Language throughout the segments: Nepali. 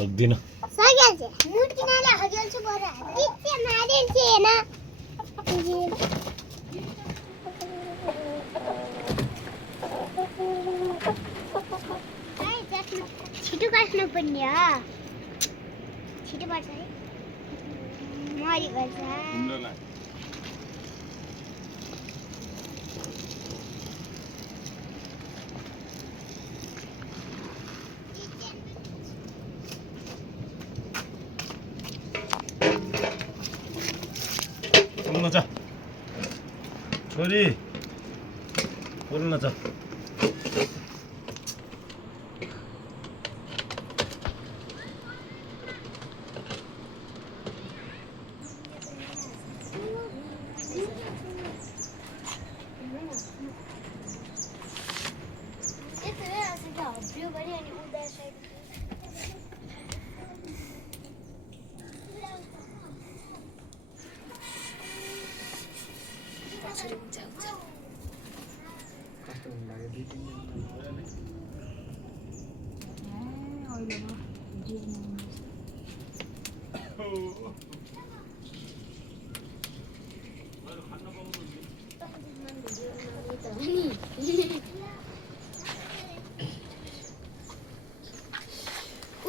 सक्दिन सकेल छ मुट किनाले हजेल छु बरा किच्चे मारेल छ हैन छिटो काट्नु पर्ने हो छिटो पर्छ है मरि गर्छ जा छोरी बोल्न जा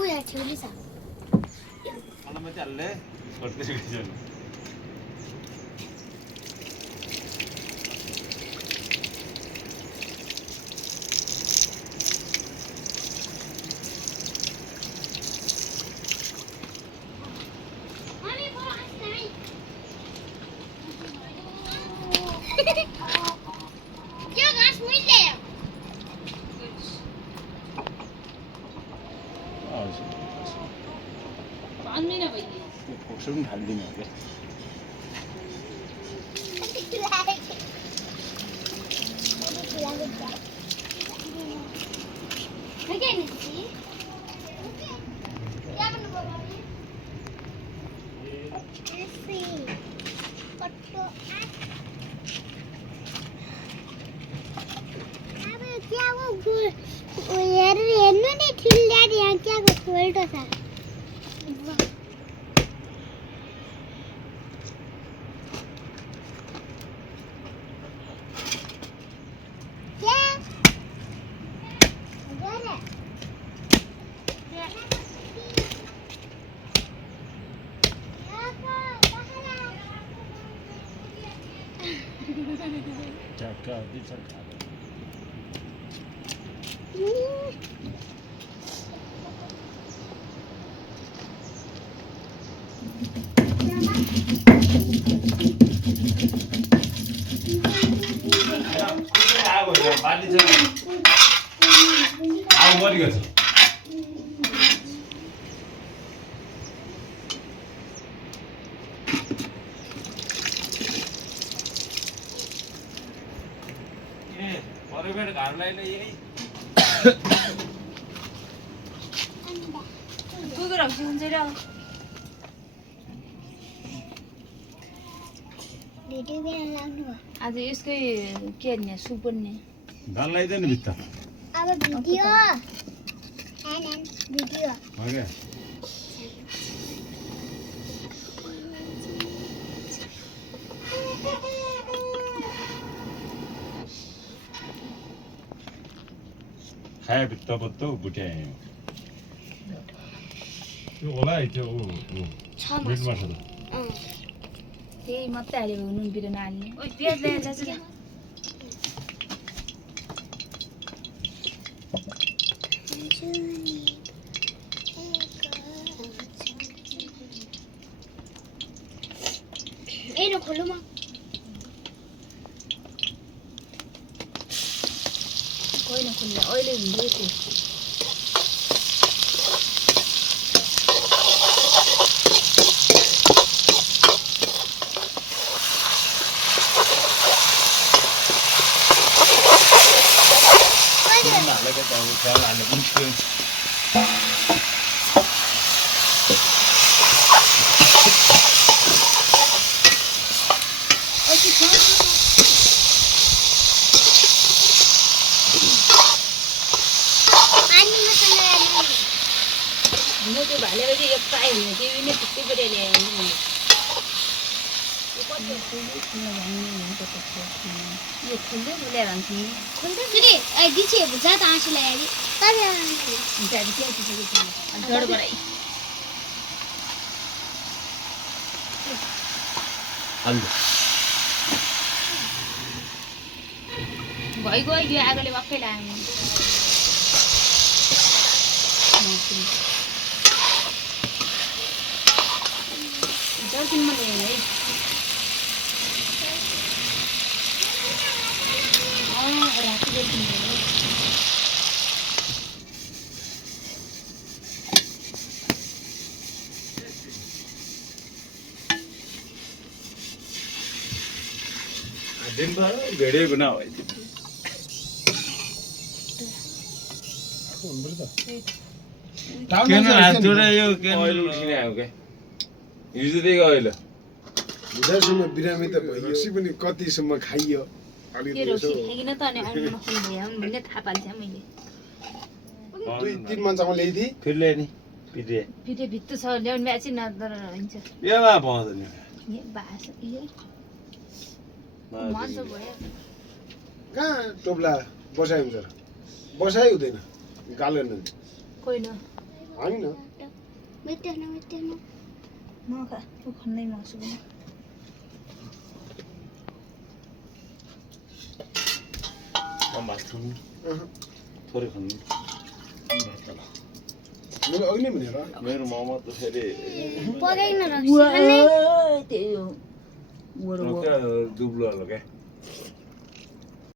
उया ठेउली छ खाना मात्रै हाल्ले सर्दै गइसक्यो फोक्सो पनि हालिदिनु हो हेर्नु नि ठिल्ल्याएर यहाँ चियाको फोल्टो छ Chaka, di chaka. आज यसकै के हेर्ने सुप बन्ने दाल लगाइदिनु भित्र अब भिडियो एन भिडियो ओके खाए भित्र बत्तो बुट्यायो त्यो होला है त्यो मिट मसला त्यही मात्रै हालेको नुन पिरो नहाल्ने ओइ प्याज ल्याएर जान्छ क्या ए खोलो म कोही नखोल्ला अहिले हुँदैछ म त्यो भालेको चाहिँ एक पाइ हुने त्यो नै ठिकै पऱ्यो ल्याएँ यो खुल्दै बोलेर भन्छु नि फेरि दिदी बुझा त आँसु लाग्यो अरे झोड गराइ भइगयो यो आगोले वाक्कै लाग्यो जर्किन मात्रै है राति जर्किन दिनभर भेडेको न हो किन हात जोडायो अहिले उठिने आयो क्या हिजोदेखि अहिले बुझासम्म बिरामी त भइयो पनि कतिसम्म खाइयो के रोक्छ हेगिन त अनि आउनु नखुल्नु भयो भन्ने थाहा पाल्छ मैले 2-3 मान्छेमा ल्याइथि फेरि ल्याए नि पिटे पिठे भित्तो छ ल्याउनु भए चाहिँ नदर हुन्छ एमा पाउँदैन ए बास ए मन्छ भयो कहाँ टोप्ला बसाइ हुन्छ र बसाइ हुँदैन गालेन कोही न हामी न मेटेन म खा तँ खन्दै मसु पनि भात खानु थोरै खानु मैले अघि नै भनेर मेरो मोमो त फेरि पकाइन त्यही हो दुब्लो होला क्या